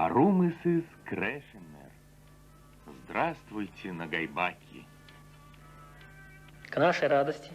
Арумысыз Крешенер. Здравствуйте, Нагайбаки. К нашей радости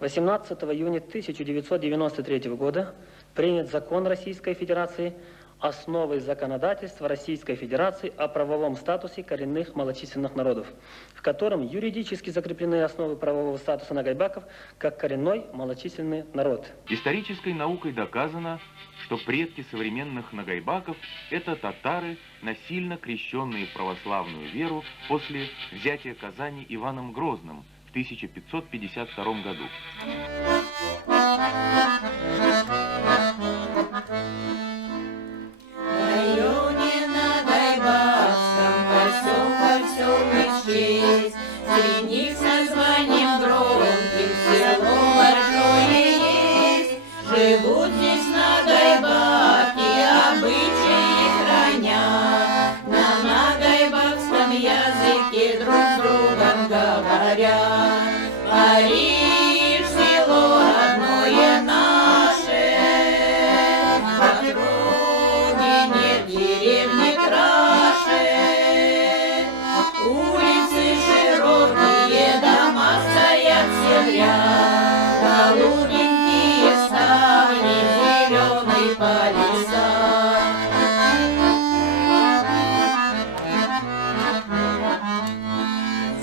18 июня 1993 года принят закон Российской Федерации «Основы законодательства Российской Федерации о правовом статусе коренных малочисленных народов», в котором юридически закреплены основы правового статуса нагайбаков как коренной малочисленный народ. Исторической наукой доказано, что предки современных нагайбаков – это татары, насильно крещенные в православную веру после взятия Казани Иваном Грозным в 1552 году. В районе Нагайбакском поселка веселых честь, среди них с названием громким село Боржое есть. Живут здесь нагайбаки, обычаи хранят, на нагайбакском языке друг с другом говорят. Париж, село родное наше, округи нет деревни краше. Улицы широкие, дома стоят все в ряд, голубенькие ставни, зеленый палисад.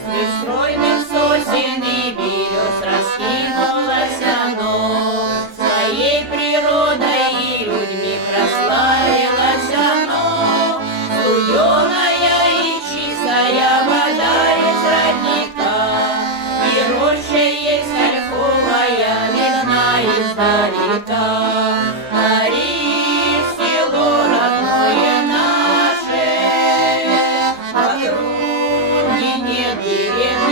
Среди стройных сосен и берез раскинулось оно, своей природой и людьми прославилось оно. Студеная и чистая вода из родника, и роща есть ольховая, видна издалека. Париж, село родное наше, округи нет деревни